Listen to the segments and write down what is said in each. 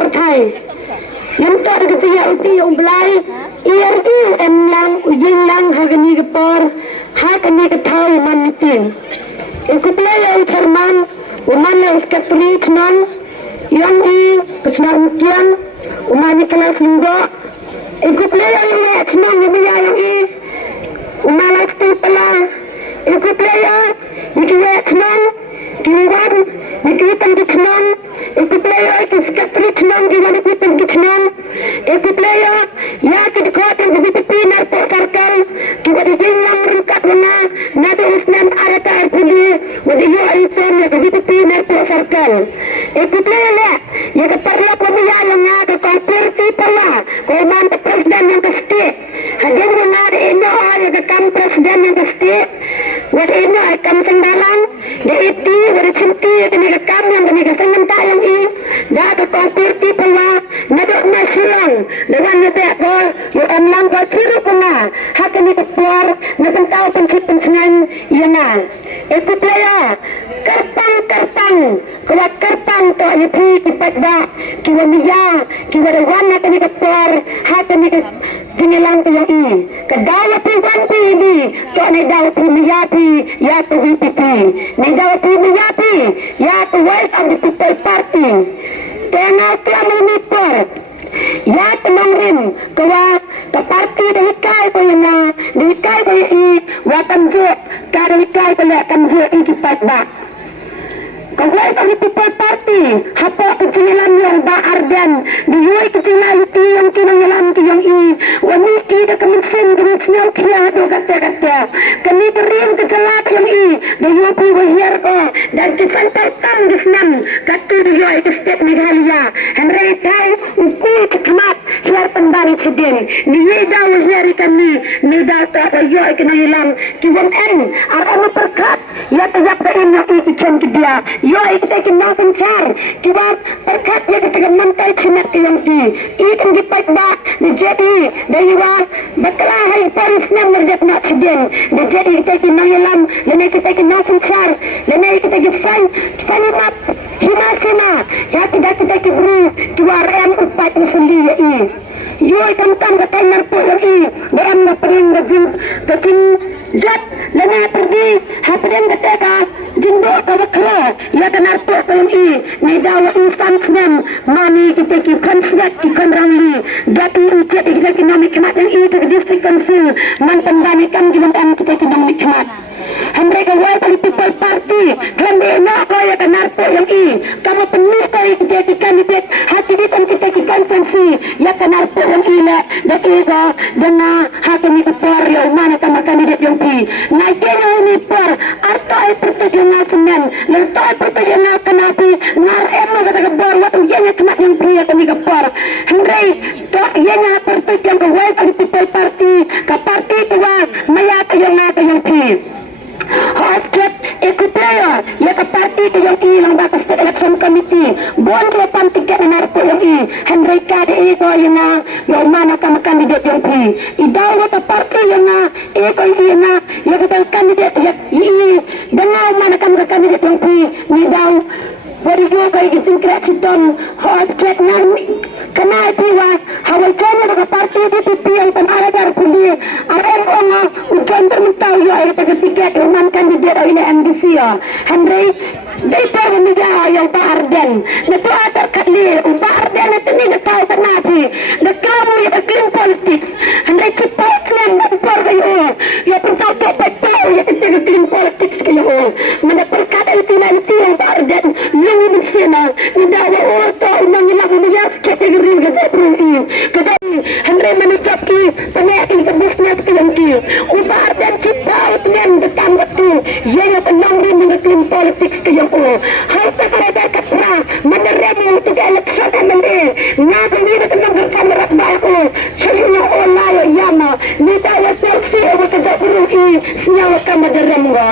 ประเทศยันตัวก็จะยาวที่องค์ไลIRU em lang ujung lang hagani ke por hagani ke thau man tin ikut playa utharman uman la skatri chnan yang kesnan kian umani kelas linggo ikut playa chnan ni yang umala pala ikut playa ikut chnan kiwan ikut chnan ikut playa skatri chnan kiwan ikut chnan ikut playa ya kedekatan begitu pinar portal kita dijingang rungkat mana nada islam arata puli wadiyo aisan ya begitu pinar portal itu lele ya ketarla pemiyalang nga ke konkursi pala kau mantap presiden yang pasti hadir mana ada ino ya ke kam presiden yang pasti wad ino kam sengdalang da iti wad cinti kini ke kam yang kini ke sengen tayang da ke konkursi pala nada nasyang dengan nyetek gol yang emlang gol ciru pernah hati ni kepuar nak tahu penciptaan yana itu playa kerpang kalau kerpang tu ayi kipat ba kiwa niya kiwa dewan nak ni kepuar hati ni jenilang tu yang ini kedawa piwan pi ini tu ni dawa pi niya pi ya tu hipipi ni dawa pi niya pi ya tu wise of the people party tengah kami ni per ya tenang rim kawa ke parti dihikai ko yana dihikai ko watan jo kada hikai ko le kam jo kipat ba kawai ko people party hapo kecilan yang ba ardan diyoy kecilan itu yang kinangalan ki yang wani ki da kamitsen grisnya kia do kata kami terim kecelak yang diyoy pi wahir ko dan kisantar kam gisnam katu diyoy ke state Meghalaya henry tai ukul kekmat hiar pendari cedin diyoy da wahir kami ni da ta diyoy kinangalan ki wan en ar perkat ya tegak da in yang ikicen ke dia yo kita kena kencar kita perkat ya kita mentai cimat yang ikan dipak ba jadi dari wa bakla hai paris nam nerjat nak cedin jadi kita kena yalam dan kita kena kencar dan kita gefan sanimat himasina ya kita kibru tuar em upat musli ya yo tentang kata narpo lagi dan na pering gajin kating jat lana pergi hapren kata jindo kawakra ya narpo lagi ni dawa insan snam mani kita ki konsiat ki konrangli gati ucap kita kena nikmat yang itu district council mantan bani kam dimantan kita kena nikmat mereka wai political party kami nak kaya ke narpo yang kamu penuh kaya kita kandidat hati kita konsensi ya ke narpo yang ila dakiga dengan hati ni kepuar ya mana sama kandidat yang naiknya ini per arto ay pertujuan senen lento ay pertujuan kenapi ngar emo kata kebor waktu ianya kemat yang pria kami kepuar henry to ianya pertujuan ke wai political party ke party tua maya yang nata yang Hostet ikut player ya ke parti ke yang hilang batas state election committee bon depan tiket narpo yang Henry Kade iko yana yang mana kamu kandidat yang idau ke parti yang iko yana ya ke kandidat ya dengan mana kamu kandidat yang idau wari yo kay gitin kreachiton hostet nan kanai piwa hawai janya ke parti DPP yang tanaragar kundi RM onga ujan termentau yo ay tiket man kandidat ini MDC ya Henry daypar niga yang Pak Arden neto atar katli Pak Arden itu ni tahu kenapi kamu ya clean politics Henry cepat kalian dampar kayo ya persatu tahu ya kita clean politics kayo mana perkata itu nanti yang Pak Arden yang ini sena tidak ada orang mengilang mengias kategori kejabrui kedai Henry menucapi penyakin ke bisnis keyanti Pak Arden cepat kalian datang betul ya tenang di clean politics kayo hai sekarang katra menerima untuk election MLA ngaku ini tenang bersama rakyatku cerinya oleh yama nita ya selfie untuk kejabrui senyawa kamu deremgo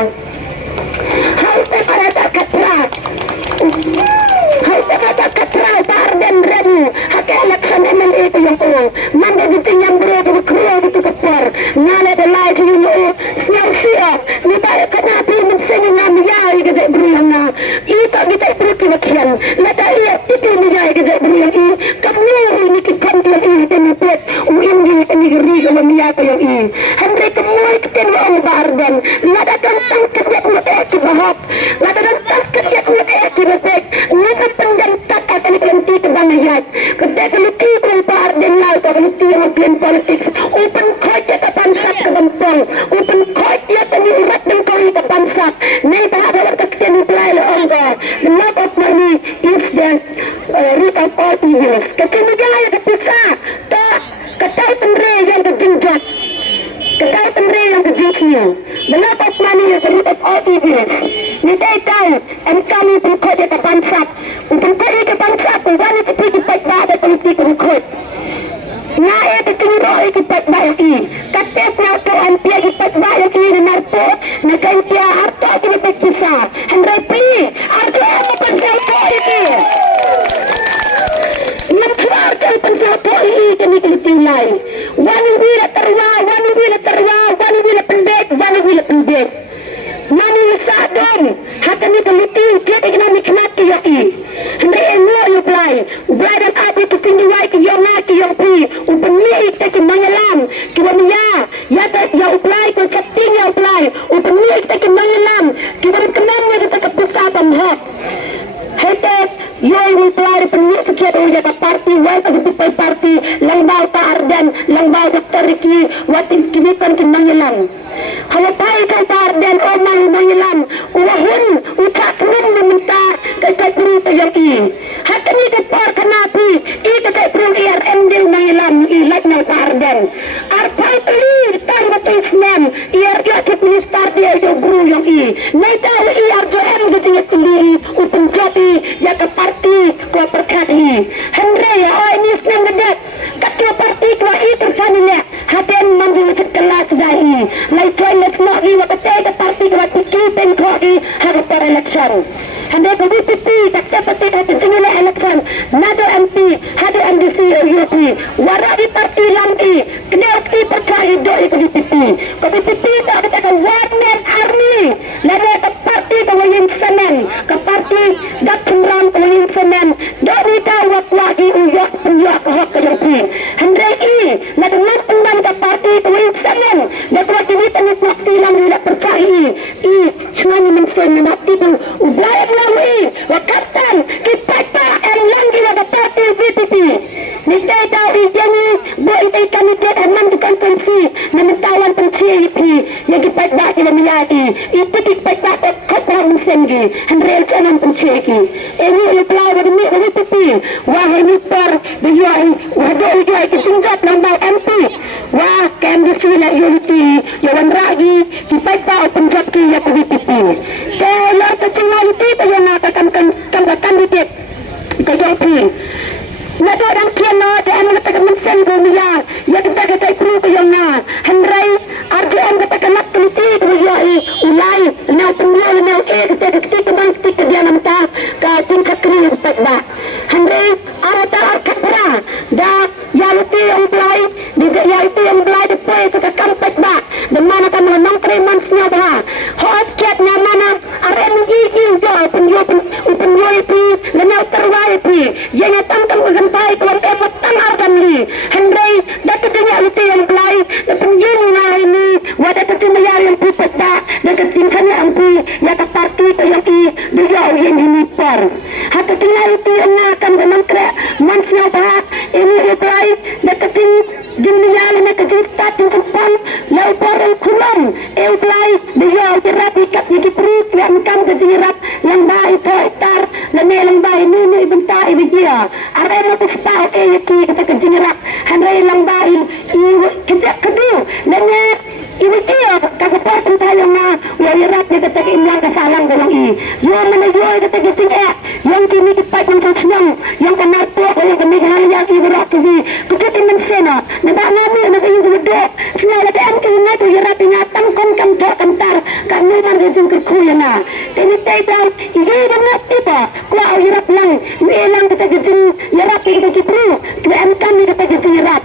hai sekarang katra hai sekarang katra Arden Remu hak election MLA itu yang manda di yang berat itu keluar itu kepar ngale de lai tu sia ni tak kenapa mensenyi ngam yai ke beriang itu kita perlu kian mata ia itu ni yai ke beriang party is the root of all evils. Kecemegaya kepisah, tak kata penre yang kejinjat, kata penre yang kejinjat. Mengapa money is the root of all evils? Nitai tahu, kami berkot ke bansat, berkot ke bansat, wanita pergi pada politik berkot. Naik ke tinggi kipat bayi, kata penatu ampia kipat bayi kini narpo, nakan dia harta kini besar, hendak beli, ada apa penjauh ini? Mencuarkan penjauh ini kini tinggalai, wani bila terwa, wani bila terwa, wani bila pendek, wani bila pendek. Mani sadom, hati ni keliti, jadi kena nikmati yaki. Hendak enggak you play, dan abu tu tinggi wai ke yang nak yang pi, upeni kita menyelam, kita niya, ya tak ya uplay ko chatting ya uplay, upeni kita menyelam, kita kenam ya kita kepusat amhak. Hebat, yang uplay peni sekian uja ke parti, wai ke tupai parti, langbau ta ardan, langbau doktor iki, watin kini kan menyelam. Kalau pai kan ta ardan omang menyelam, wahun ucap nun meminta kekait berita yang i. Hati ni kepar kenapi, i kekait perlu IRMD menyelam, i laknya ta ardan. Arpai teli, tan batu Islam, IRJ minister dia yang guru yang i. Naita IRJ M ketinggian teli, upun jati, ya ke parti, kau perkati. Henry, oh ini Islam gedak, ketua parti kau i tercanilah, hati mandu kelas dahi. Lai join let's not give up a take a party to keep and cocky have a for election. And they go with the P, the deputy at the general election, Nado MP, Hado MDC or UP, Warabi Party Lampi, Knelki Pachai do it with the P. But with the P, that is a one-man army. Let it a party to win Semen, the party that can run to win Semen, don't need to work wagi Uyok, Hawk and P. And they E, let a not the party to win Semen, that what you need and it's not feeling like percaya. E, Chani Mansen, not people who blind wakatan kita yang lagi ada parti VPP. Nita tahu ini buat itu kandidat aman di konvensi memintawan penci yang kita dah kita miliki. Itu kita dah kopra musengi, hendak jangan penci. Ini apply bagi VPP. Wah ini per dijual, wah dijual kesenjat nombor MP. Wah kandisi lah unity, yang ragi kita tahu penjat kia VPP. Kalau kecengahan itu yang akan kandidat ke JP. Nada orang kiano dia mengatakan mensen dunia, ya kita perlu ke yang na. Henry RJM katakan nak teliti berjaya ulai, nau penjual nau kita bang kita dia nampak ke tingkat kiri empat dah. Henry arata arkapra dah yaitu yang belai, yaitu yang belai depois kita kampak dah. Demana kan menang treman siapa? Hot cat mana? RMG itu penjual itu, lenau terwai itu, yang tam sampai tuan emot tangar dan li. Henry dapat dengar itu yang belai, penjual ini, wadah kecintaan yang pupat dah, dan kecintaan yang pi, ya ke parti itu yang i, dia yang ini per. Hati tinggal itu yang akan menang kera, manusia bah, ini belai, dan kecintaan dunia ini kecintaan yang kempal, lau porong kulam, belai, dia jerat ikat di perut, yang kam kejirat, yang baik toitar, yang baik ini bentar ini dia. Arena pustau yaki kita kejirat, hendak yang baik, kejap kedua, dan ini dia kakak tentang na wajirat ni kata imlang kasalang dalam i. Yang mana jual kata ketinggian, yang kini kita pencet senang, yang kenal tuak, yang kami kenal yang ibarat tu. Kita timbang sena, nampak nami, nampak yang berdua. Senang ada yang kini tu wajirat ini atang kon kam tuak kantar, kami mana jeng kerkuya na. Kini tahu, ini dengan tiba, kuah wajirat lang, melang kita jeng wajirat kita kipru, kita emkan kita jeng wajirat.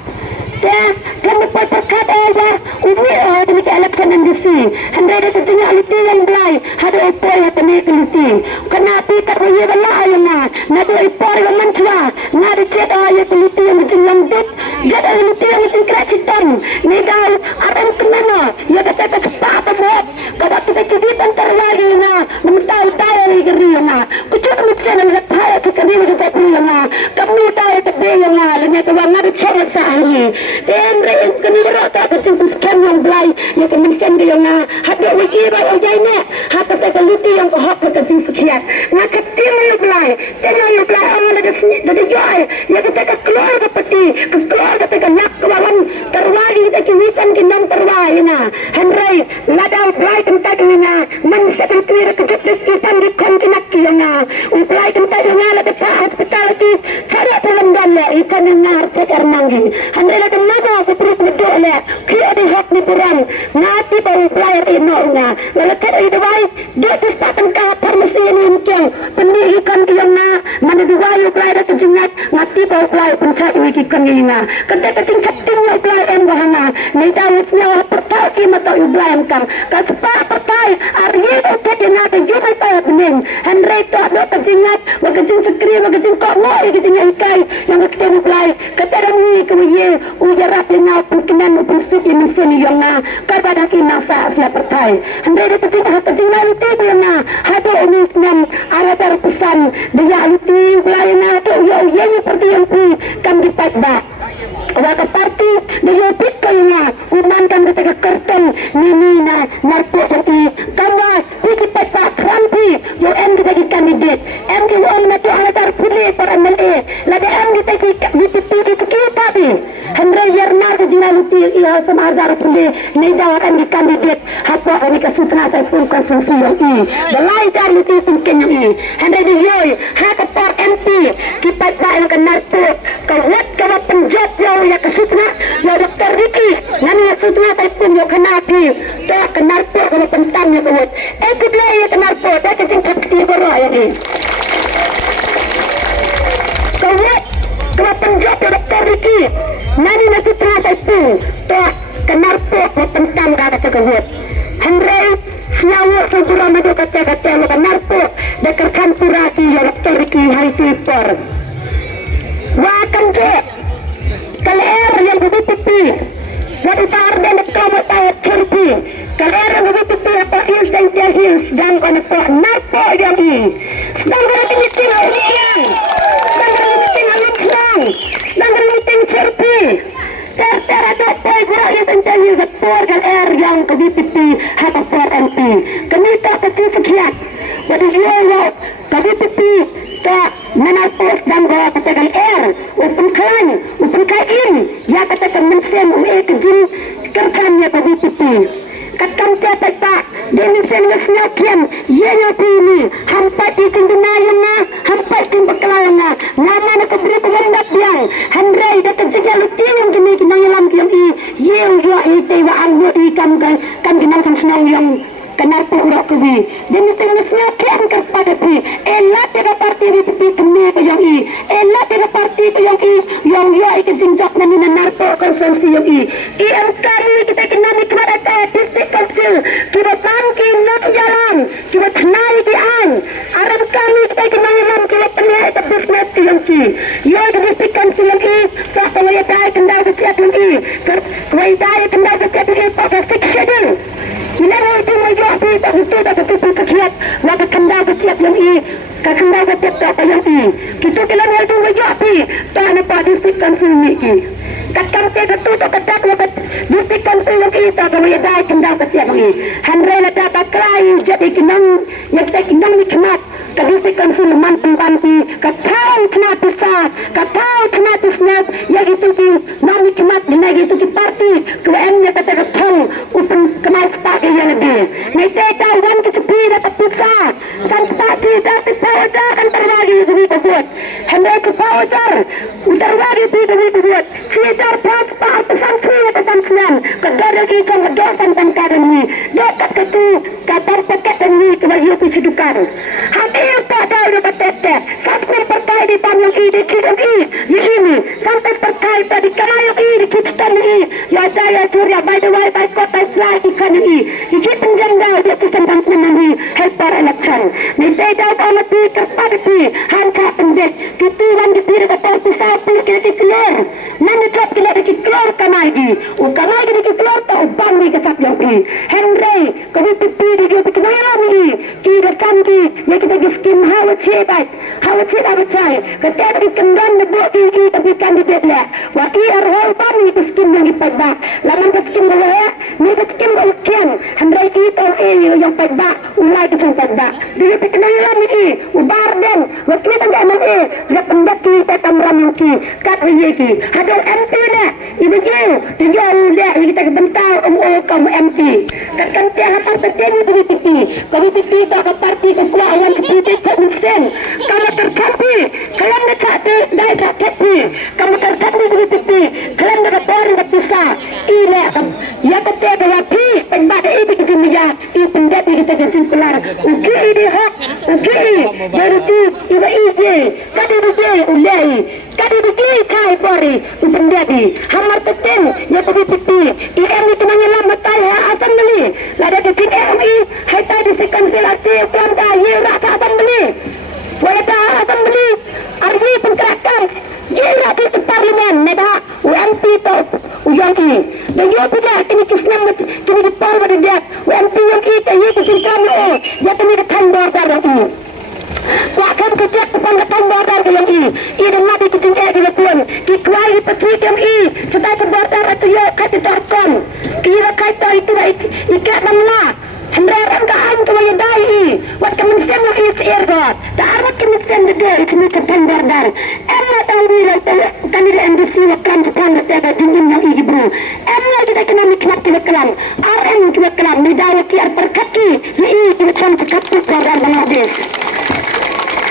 Ya, kami perkat aja, demi election NDC. Hendak ada sejenak liti yang belai, ada upaya yang tenik liti. Kenapa tak boleh belah yang nak? Nak upaya yang mencua, nak dicet ayat liti yang berjenam dip, jadi liti yang mesti keracitan. Nidal, ada yang kemana? Ya kata cepat tempat, kalau kita kibitan terwali na, meminta utara lagi geri na. Kucuk mesti nak lepas ayat kita kami kita pulang kami tahu tapi yang lainnya kawan ada cara sahih dan kami berata kecil sekian yang belai yang kami sendiri yang ada wiki bawa jadinya hata mereka luti yang kohok kecil sekian nak tim yang belai jangan yang belai orang dari joy yang kita keluar ke peti keluar kita nak kawan terwari kita kiwisan kinam terwari na Henry ladang belai kita kiwina mensekan kira kejepit kisan di kon kinak kiyanga belai kita dengan lagi saat kita lagi cara terlendam ya ikan yang ngarcek ernanggi Henry lagi nama seperti betul le kira di hak ni kurang ngati bau belai inornya lalu kada itu baik dia disatakan ke farmasi ini mungkin pendidikan kiyanga mana diwayu belai dah kejengat ngati bau belai pencak wikikan kiyanga kada kecing ceting ya belai em wahana ni dawitnya pertau kima tau belai em kam kaspa pertai arye oke dina ke jumai tayo bening Henry to do kejengat wakajing sekri wakajing kok ngoi kejing ikai yang ketemu belai kata ni kewiye ujarap yang pukinan upusuk ini sini yang kepada kina sa asla pertai Henry de keting kejing nanti yang hado ini senam ada terpesan dia itu belai na to yo yang pergi yang kan dipak ba waka parti dia pikirnya umankan ketika kerten nini narko seperti kamu pikir pak Trumpi yo em kita kandidat em kita on mati ada terpilih para MLA lada em kita tapi Henry Yernar kejina luti ia sama azar pilih ni dah akan dikandidat apa ini kesutana saya pun konsumsi yang belai jar luti mungkin yang Henry diyoy hak par MP kita tak yang kenal tu kawat kawa penjat ya kesutana ya Dr. Ricky nani kesutana saya pun yo kenal pi tak kenal tu kalau tentang ya kawat ikut lah ya kenal tu tak kecing kecil baru ya ni kawat kawa penjat ya Dr. Ricky nani kesutana saya pun tak kenal tu tentang kata kawat Henry siawo segera madu kata-kata lo kenal tu dekat campurasi ya Dr. Ricky hari Twitter wakan je kaler yang begitu wat utar dan kamu tahu cerpi kaler yang begitu apa is dan jahil dan kono narko yang sedang berarti tinggal yang sedang berarti tinggal yang sedang berarti cerpi tertera dapat yang dan jahil ketua kaler yang begitu hak per MP kami tak kecil sekian jadi dia begitu tak menapos dan bawa katakan upun kain ya katakan mensen kejin kerjanya pada pipi katam tiap tak demi sengasnyakian ya ini hampat ikan jenayana hampat ikan bekalayana nama nak beri pemandat yang Henry dah kerja luti yang kini kinangilam yang yang ya tewa anggo ikan kan kinang senang yang kenapa urak kebi demi sengasnyakian kepada pi elat tiga parti di pipi kene ke yang elat tiga parti ke yang ya ikan jinjak nani narko konsensi yang IMK ni kita kena nikmat atas district council kita bangkit nak jalan kita kenal di Arab kami kita kena jalan kita penuh itu business yang ya district council yang tak boleh dah kendal kecil yang boleh dah kendal kecil yang pada schedule Bila itu majlis tak betul tak betul kekiat nak kendal kecil yang kendal kecil tak yang kita bila itu majlis tak nampak district council ni takkan betul tak ketak dapat district council yang tak boleh dah kendal kecil yang Henry lah dapat kelai jadi kenang yang kita kenang nikmat district council mantan-manti katau kenat besar katau kenat besar yang itu di nak nikmat dengan itu di parti kemudian kata katau upun kemas pakai yang lebih nanti tahuan kecepi dapat besar sampai tidak terpawajar kan terbagi demi kebuat Henry kepawajar terbagi demi kebuat sinar pasal pesan senang kedara kita kedosan dan kadang dekat ketu kabar paket ini kebayu pisidukar hati tak tahu dapat tetek sampai pertai di panggung di kidung ini sampai pertai tadi kemayu di kitan ini ya saya curia by the way by kota fly ikan ini kita janda dia kesempatan menani helper election ni beda amat di kerpati hanca pendek kituan di diri kata pisau kita keluar nanti drop kita keluar kamai di keluar tak ubang di kesap yang Henry kau pipi di dia kenal ni kita sampai ya kita skim hawa cepat hawa wajib abacai ketika dikendan nebuk gigi tapi kandidat lah waki arwah bami keskin yang dipagbak laman keskin boleh ni keskin boleh handai kita yang pagbak ulai kita pagbak dia terkenal lagi ubar dan wakil tanda MLA dia pendak kita tamram ki kat ki ada MP dah ibu dia udah kita bentar kaum MP kan tiada partai PDIP tak parti kekuatan seperti Komisen kamu tercapi kalian tercapi dari tercapi kamu tercapi PDIP kalian berpori berpisah ini yang ketiga lagi penbada ini kita melihat ini pendati kita jatuh kelar uki ini hak uki dari itu iba ije tadi buje ulai tadi buje cai pori pendati hamar tetem yang PDIP ini kenanya lama tanya asam beli lada kecil MI hai tadi sekonsilasi pelanda ye rata asam beli walaupun asam beli argi pentrakan ye rata di parlimen neda UMP to UMP dan yo punya kini kisnam kini di parlimen dia UMP yang kita ye kecil kami ya kini ketandor dari Wakan kejap kepada pembordar yang ini dan mati ketinggian di lepuan dikuai petrik yang sedang pembordar atau ya kata darkon kira kata itu ikat namlah hendaran kahan kau yang dai wat kemensen yang ergo darat kemensen dia itu macam pembordar emma tahu bila kami di MDC wakan sekarang ada dingin yang bro emma kita kena nikmat kita kelam RM kita kelam di dalam kiar perkaki ini kita macam sekaput orang Bangladesh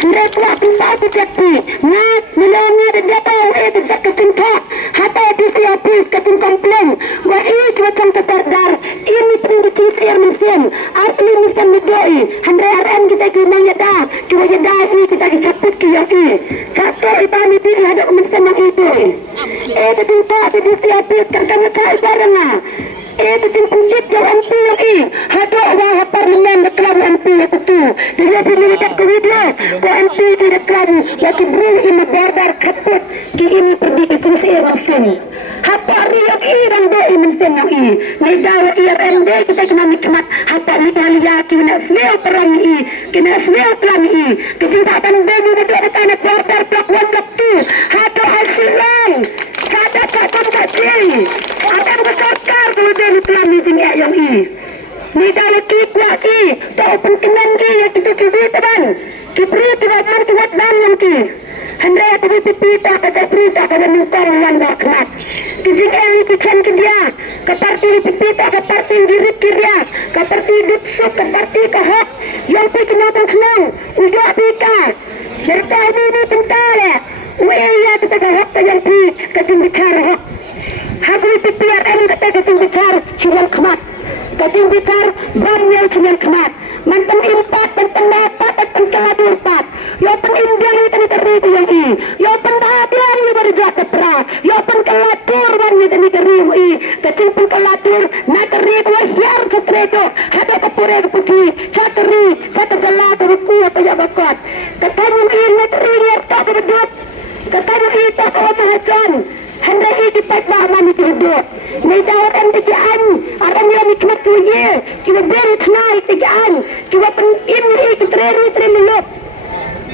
mereka pintar berjati nak melanggar data itu zakat tingkat hatta DCAP ketin komplain wah ini macam terdar ini pendidikan siar mesin asli mesin medoi handai RM kita kena yada cuma yada ini kita dicaput kiyaki satu ibani diri ada mesin yang itu tingkat DCAP kerana cai barangnya itu tingkat jalan PLI ada orang parlimen deklar MP itu dia pilih dekat video ko MP di deklar lagi beri ini berdar kaput ki ini pergi ke kursi mesin apa yang dan doi mesin yang dawa IRMD kita kena nikmat apa ni kalian kena semua perang kena semua perang kecintaan bagi dia dekat berdar pelakuan waktu ada hasilnya kata kecil akan bersakar kemudian pelami tinggal yang ni dalam kita tak penkenan yang kita teban kibri teban tuat dan yang hendak PDIP tak kata berita kata nukar yang baklat kijing ewi kicen ke dia ke parti PDIP tak ke parti diri dia ke parti dutsuk ke parti ke hak yang kenyataan senang ujak pika serta ini pental ya kita ke hak yang keting bicara hak habis PPRM kita keting bicara cilan kemat keting bicara banyak cilan kemat mantan impat mantan dapat mantan keladu impat ya penindang itu diterima yang ya pendahatian itu berjatuh perah ya penkelatur banyak itu diterima keting penkelatur nak terima wasyar cetredo ada kepure kepuji cateri satu gelap berku apa yang bakot ketemu ini terima tak berdua ketemu itu apa mahajan hendak dipat bahaman itu berdua ni dawat MTKan orang yang nikmat tu ye kita beri tenai tigaan kita ini terima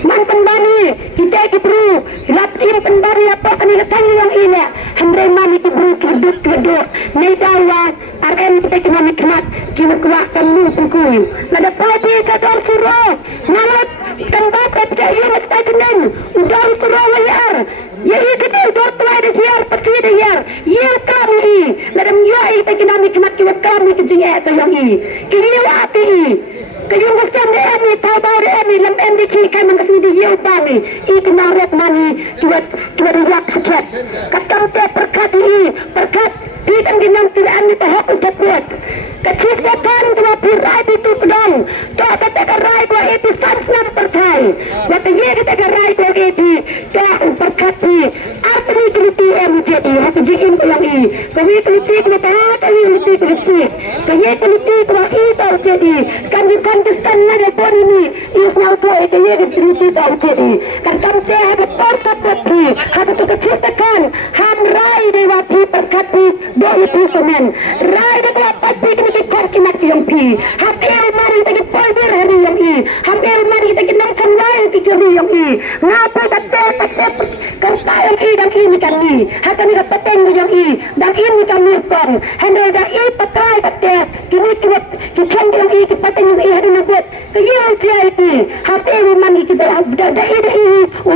mantan bani kita perlu lapin pendari apa penilaian yang ini hendak mani itu berdua kedua ni dawat RM kita kena nikmat kita kuatkan lu pengkui nada pati kadar suruh namat tempat percaya mesti kenen udah suruh layar ya itu udah pelai dia pergi dia ya kami dalam ya kita kena nikmat kita kami kejeng itu yang kini wapi kayong gusto ni tahu ni lam MDK kan mengkasih dia bani itu naret mani buat riak sikit katang te perkat tidak ginang tidak ani tahap untuk buat kecil sepan dua pirai itu pedang tak kata kerai dua itu sansam pertai waktu dia kata kerai dua itu tak perkat arti kaliti MJI hati jikin yang i kami kaliti kena tahat kami kaliti kaya kaliti kena ita jadi kan distan nada pun ini isnau to itu ya kaliti tahu jadi kan sampai ada porsa putri ada tu kecitakan ham rai dewa pi perkati doi pusumen rai dewa pati kena dikar kimat yang pi hati mari kita polder hari yang i hampir mari kita nang canwai kicuri yang i ngapa kata kan sayang i dan ini kami hata ni dapaten yang i dan ini kami pun handle da i patai kata kini kikan yang i kipaten yang i ada nabat kaya jai i hati mari kita da i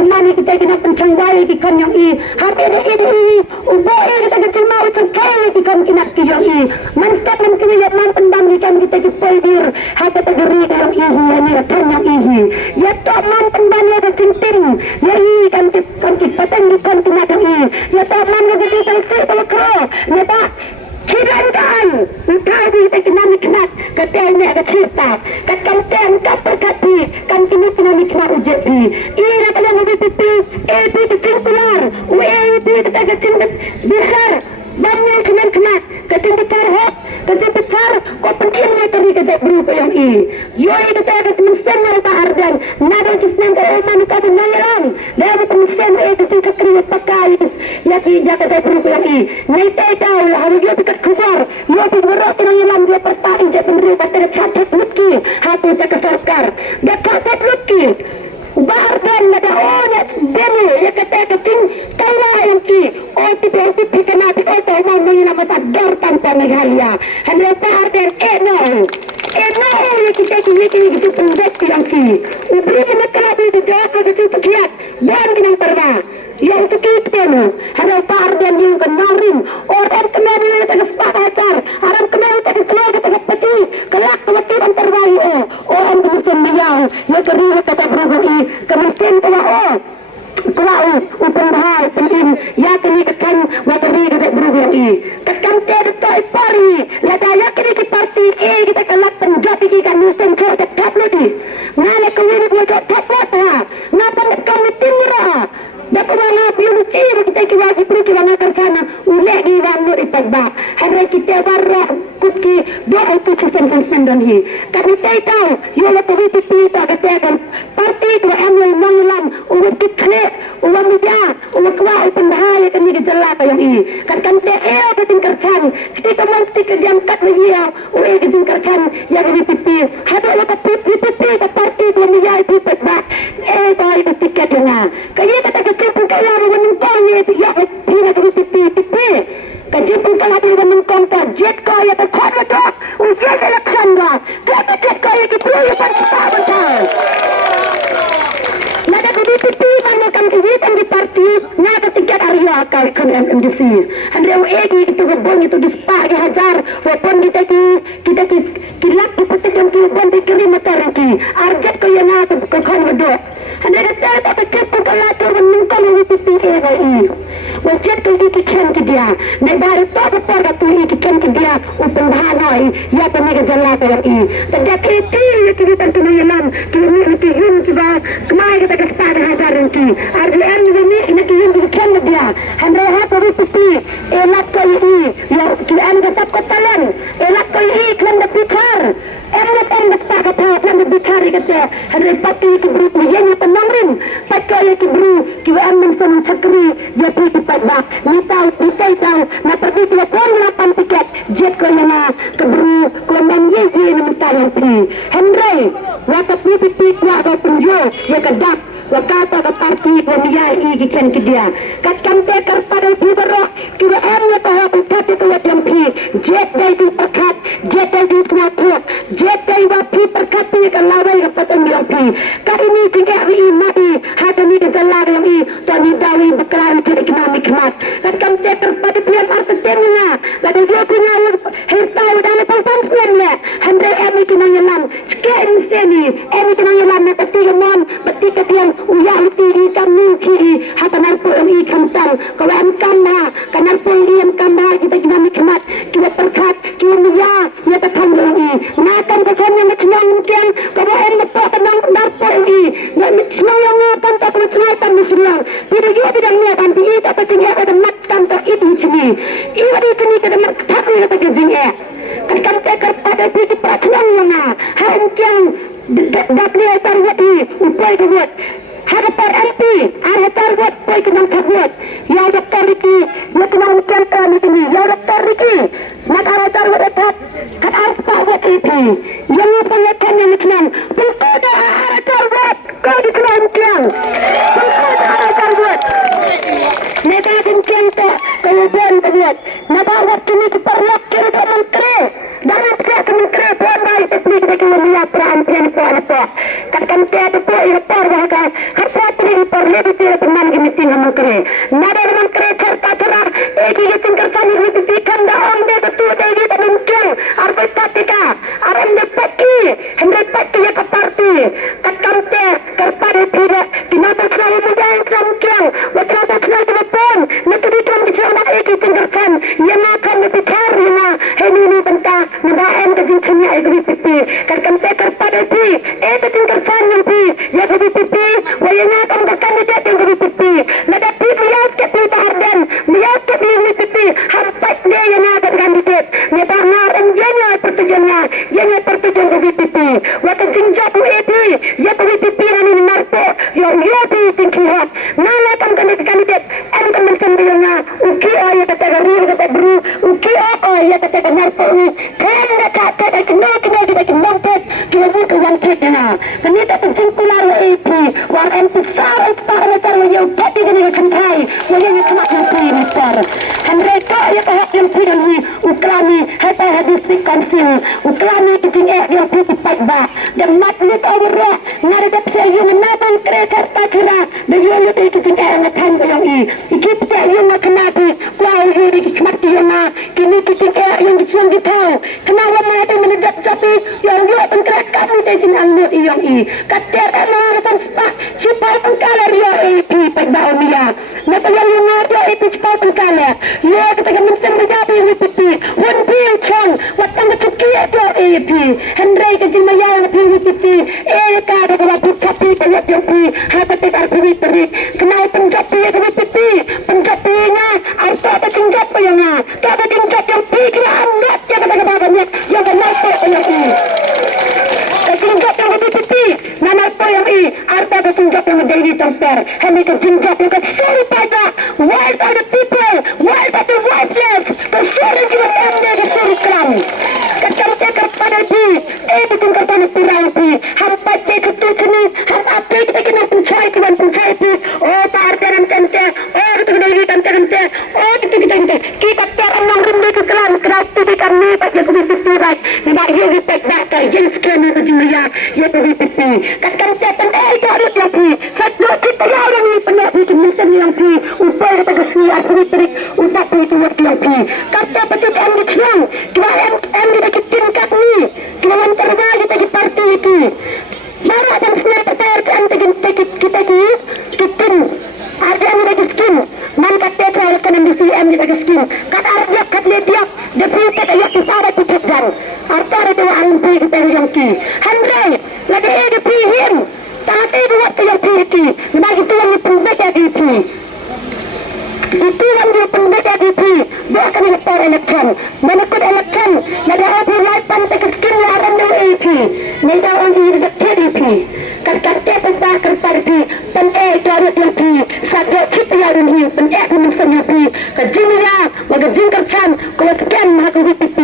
mari kita kena pencangwai kikan yang i hati da i ubai kita kecil mau cengkai kikan kinak yang i manskat man kini man pendam kikan kita kipoldir hata tegeri yang i ini kan yang i ya to man pendam ya cintin ya i kan kipaten kikan kinak yang i ya to man begitu selesai pelakro ya tak Cilangan, engkau kita kena nikmat, katanya ada cerita, katakan tak berkati, kan kini kena nikmat ujian. Ia kalau lebih pipi, itu kesimpulan, itu kita kesimpulan besar, banyak kemat, kesimpulan hot, kesimpulan kau pentingnya tadi kita berupa yang i. Yoi kita ada kesimpulan yang tak ardan, nada kisah kalau mana kita menyalam, dalam kesimpulan itu kita kena pakai, ya kita berupa yang i. Nanti tahu lah hari dia kita keluar, dia bergerak dengan yang dia pertahan jadi berubah tidak catat lagi, hati kita kesarkar, dia catat lagi. Bahkan ada orang demi yang kata keting kaya yang ki, orang tipe kena tipe orang menyelamatkan dar tanpa megalia, hanya tahan eno yang kita itu pendet yang ki, ubri mereka itu jawab itu sekian, dan kenang terbang. Yang kita ni, ada parden yang kenarin, orang kemarin itu ada sepakat, orang kemarin itu ada keluarga ada peti, kelak kewakilan terbaik, orang berusaha yang kedua kata berhubungi, kemudian kalau upang bahar pelin, ya kini kekan wateri kita berhubungi, kekan tertai pari, lada ya kini kita parti, kita kelak penjati kita musim kita tak lagi, mana kewiri kita tak apa, ngapa kami tinggal. Dapat mana biar ciri kita wajib pergi mana kerjana ulek di dalam ipagba hari kita barra kutki doa itu sen dan hi tapi saya tahu yo la tuh itu kita katakan parti itu annual mengulang uang kita uang media uang kuah pendahaya kami kejelak yang ini kan teh keting kerjan kita mesti kerjamkat dia uang keting kerjan yang dipipi ada la pipi parti itu media itu ipagba tahu itu tiket yang kaya kata kecil kaya menungkangnya itu ya hina tipi kecil kaya menungkang jet kaya tekad betul ujian election dah tapi jet kaya kita ya betul nada tipi mana kan kegiatan di parti nada tiket area kau kan MDC handau egi itu gebon itu dispak hajar walaupun kita kilap seperti yang kita dikirim materi arjet kaya nada kan betul handau kita tak kecil kaya menungkang tipi kaya ini wajib kikikan ke dia negara tak pada tu kikikan ke dia upang bahanai ya pernah jalan yang ini terjadi itu kita tentu yang kita yun coba kemai kita kesana hajar ini RDN ini yun kikikan ke dia handai hati tipi elak kaya ini yang kita tetap kotalan elak kaya ini kelam berbicar emang besar kata kelam berbicar kata handai pati keburu pujiannya penangrin pakai keburu kita amin senang cakri dia pergi pada ni tahu na pergi dia pun 8 tiket jet ko yana keburu komen ye minta yang free Henry wata pipi kwa ko punjo ya kadak wakata ka parti dunia igi ken kidia kat kamte kar pada tibaro kiwa amnya tahu putati ko yang free jet dai di pakat jet dai di snapchat jet dai wa pi perkat ni ka lawai ka patang yang free ka ini tinggal ri mati hata ni ka jalan yang i to ni dawi bekran ke ekonomi kemat kat kamte kar pada pian arsa temina lada dia punya herta udana pasang semle handai ami kena yelam sken seni ami kena yelam na pati mon pati katian uyah tiri kami kiri hata narpo ami kamtan kawan kamna kanarpo liam kamna kita kena nikmat kita perkat kita mulia ya tatang ini makan kekannya macam mungkin kalau em lepas tenang narpo ini nak macam yang akan tak percaya tan muslim tidak dia tidak niat anti tak percaya ada Iwa di sini kada markatakan na pagkajing Kan tekar pada piti peraturan mana hancang dapli tarwat upay kabut Hadapar MP ada tarwat upay kenang kabut yang doktor Riki yang kenang ucapkan ini yang doktor Riki nak ada tarwat etat kan ada tarwat itu yang pengekan yang kenang pengkoda ada tarwat kau dikenang kenang pengkoda ada tarwat mereka kencang tak kemudian kabut nabawat kini keperluan kira tak menteri dalam pihak kementerian puan baik teknik bagi media peran-peran apa katakan tiada po ilepar bahkan harus terlibat lebih tidak teman gemitin menteri nada menteri serta cerah egi getin kerjaan dibuktikan dalam dia betul dari pemimpin arbet katika aram depaki hendak paki ya ke parti katakan tiada kepada tidak kenapa selalu mudah samkiang waktu selalu telepon negeri kan bicara egi kerjaan yang akan dibicara ini tentang nabaan kejincanya EGPP karkan tekar pada pi keting kerjaan yang pi ya EGPP wayanya akan berkandidat yang EGPP nada pi biar ke pi Bahardan biar ke pi EGPP hampat dia yang akan kandidat nada ngaran jenya pertujuan EGPP waktu jinjak EP ya EGPP ini narpo yang EP tinggi hak nala akan kandidat em kan mensambilnya uki ya kategori kata bro uki ya kategori narpo ini kena kata kena kita buka uang kita menita penjengkulan EP war empesar yang tapi dengan kentai yang kemat nanti mister mereka ya kahak yang tidak ni Ukraini hata hadis konsil Ukraini kecing yang putih baik dan matlik awal nada saya yang nabang kereta kira dan yang lebih kecing ngatan yang ikut saya yang kenapa kau ini kemat yang kini kecing yang kecil gitu kenapa mereka menegak sapi yang dua penggerak kami dari anda yang kata anak sepak cepat pengkalar ya itu pada dunia maka yang ada itu cepat pengkalar ya kita akan menjadi itu one billion watang kecuki itu Henry kecil mayang itu kada berapa sapi banyak yang hati tekar itu kenal pencapi itu pencapinya atau pencapi yang kada pencapi yang pikir anda jangan banyak yang benar yang kecinjak yang lebih nama apa yang arta kecinjak yang menjadi temper hanya kecinjak yang kesuri pada wild are the people wild are the wildlife kesuri juga anda kesuri keram kecampe kepada betul kepada pirang hampat ketujuh hampat kita kena pencari oh partai dan kente oh kita terang rendah ke kelam kerasi di kami pada kebijakan tidak hidup tak jenis kena kejuria ya EGPP katakan cetan itu harus lagi satu kita yang ini penuh bikin mesin yang upaya pada kesenian politik untuk itu waktu yang kata betul yang dicang kita yang kita tingkat ni kita yang terbaik kita di parti itu marah dan senang percaya kita kita ada yang lagi skin man kata saya akan di CM kita skin kata dia kata dia deputi ayat besar itu dan arta itu anti kita yang Henry lagi di him sangat itu waktu yang itu bagi itu yang pembeda itu yang dia pembeda itu dia akan lepas election menekut election ada apa lain tekan skin ada itu mereka orang ini PDP kata pembakar parti penai darut yang satu kita yang ini penai menyusun yang kejinia maka jingkarcan kalau sekian maka EGPP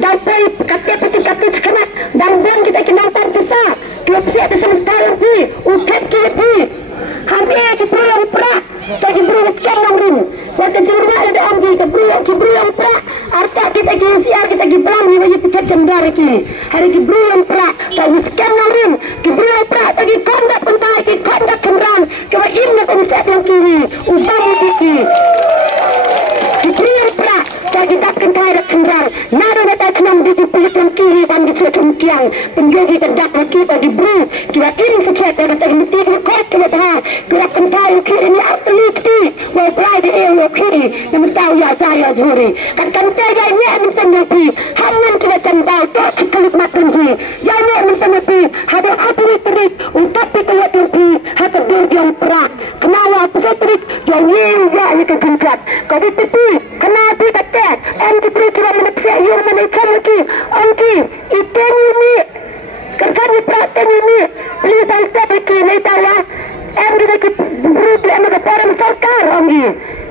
dapat kata sekenak dan kita kenal besar dia siap semesta yang ukat kita hampir kita yang perak bagi berulang sekian nombrin waktu jumlah ada ambil keberulang perak arta kita siar kita belang ni bagi pecah cendar ini hari keberulang perak bagi sekian nombrin keberulang perak bagi kondak pentai kondak cenderang kena ini konsep yang kiri ubah musiki keberulang perak bagi dakkan kaya cenderang nada data cenam di kulit yang kiri dan di sekian kiang penjogi kedak kita diberi kita ini sekian dan terhenti kau kita dah kita pentai kiri ini arteliti wajah di area kiri yang tahu ya saya juri kan saya ini mentenapi hangan kita cendal tak cekulit matenhi jangan mentenapi ada apa terik untuk kita yang hati yang perak kenapa pesatrik Jadi ya ia kejenjat. Kau ditepi, kenapa kata? Em diberi kira menepsiak yang menecam lagi. Angki, ikan ini, kerja ni praktek ini. Beli saya pergi ni tahu. Em kita beri dia nak orang sarkar angki.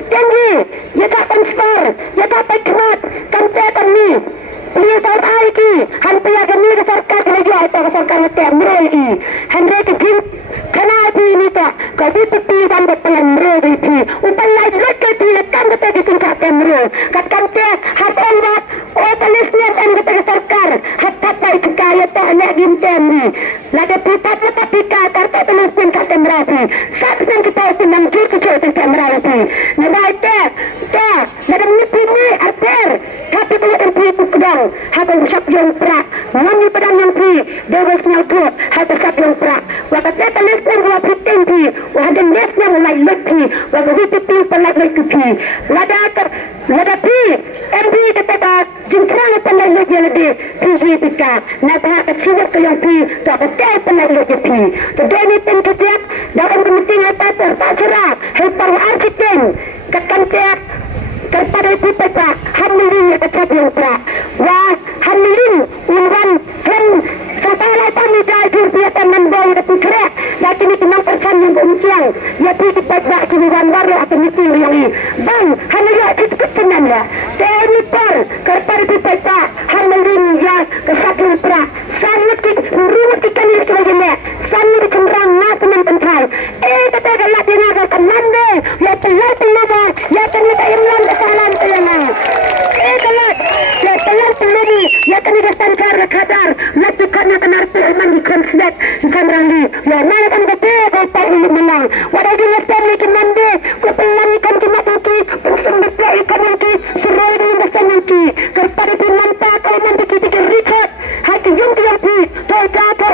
Janji, ia tak transfer, ia tak pekmat, kantor ni. Beli tahu lagi. Hantu yang ni ke sarkar kena jual atau sarkar letak mereka. Henry kejin. Kenapa ini tak? Kau ditepi dan berpelan mereka. Upaya lain lagi dilakukan kepada tingkat mereka. Kata hasil buat openisnya dan kepada sarkar. Hatta baik kaya tak nak ginten ni. Lagi putat tapi kata tulis tingkat mereka. Saat yang kita senang kecil tingkat mereka. Nampak tak? Tak. Dalam ni arter. Tapi kalau empi itu kedang. Hasil syak yang perak. Mami pedang yang pi. Dewa senyal tu. Hasil syak yang perak. Waktu tulis yang penting pi. Wahada nesnya mulai lebih. Waktu itu pelak lebih. Lada pi. MB kata jengkrang pelak lebih. Pi pika. Nampak kecil ke yang pi. Tak betul pelak lebih. Jadi ini kejap. Dalam penting apa terpaksa. Hepar arsitek. Kekantiak. Kepada itu peta. Hamilin kecap yang perak. Wah hamilin. Unwan. Setelah kami jahit dia teman bayi tapi kerek. Lakin itu 6% yang beruntung. Dia pergi baik kini baru atau meeting yang ini. Bang, hanya ya cukup tenang lah. Tni per kepada itu peta. Hamilin ya kesatuan perak. Sangat rumah kita ni lagi ni. Sangat cenderung nak teman pentai. Kata kalau dia nak kemana? Ya telah. Ya kena imlan kesalahan kelana. Kalau ya telah ni. Ya kena kestancar kadar. Nanti kena iman di konslet ikan rali. Ya mana kan betul kau tak boleh menang. Walau di nasib ni mandi. Kau pelan ikan kena nanti. Pensung betul ikan nanti. Serai di nasib nanti. Kepada tu nampak kau nanti kita Richard. Hati yang pi. Kau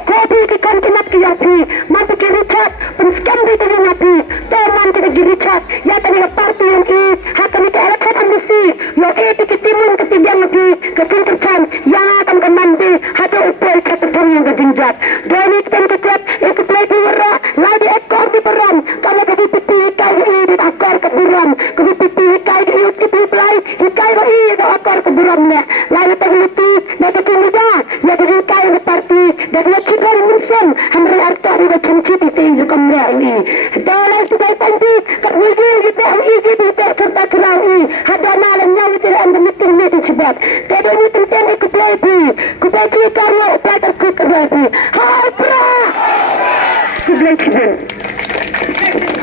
kopi ikan kena pi. Mampu ke Richard. Penskan di tu pi. Teman kita di Richard. Ya tadi parti yang pi. Hati ni ke elektron ambisi. Ya ketimun ketiga lagi. Kecintakan yang akan kemandi. Hati upaya catatan yang kejinjat. Dan ikan kecap, ikut lagi merah, lagi ekor di peran. Kalau kami pipi ikai di akar keburam, kami pipi ikai di pelai, ikai di akar keburamnya. Lalu terluti, dan kecil muda, ya dari ikai di parti, dan dia cikar musim, hamre arta di macam citi tinggi kamera ini. Dalam sebagai panti, kerja kita kita serta kerai, ada malamnya kita anda meeting sebab. Tapi ini penting ikut lagi, kita cikar upaya terkekar lagi. Hai pra! Good luck to them.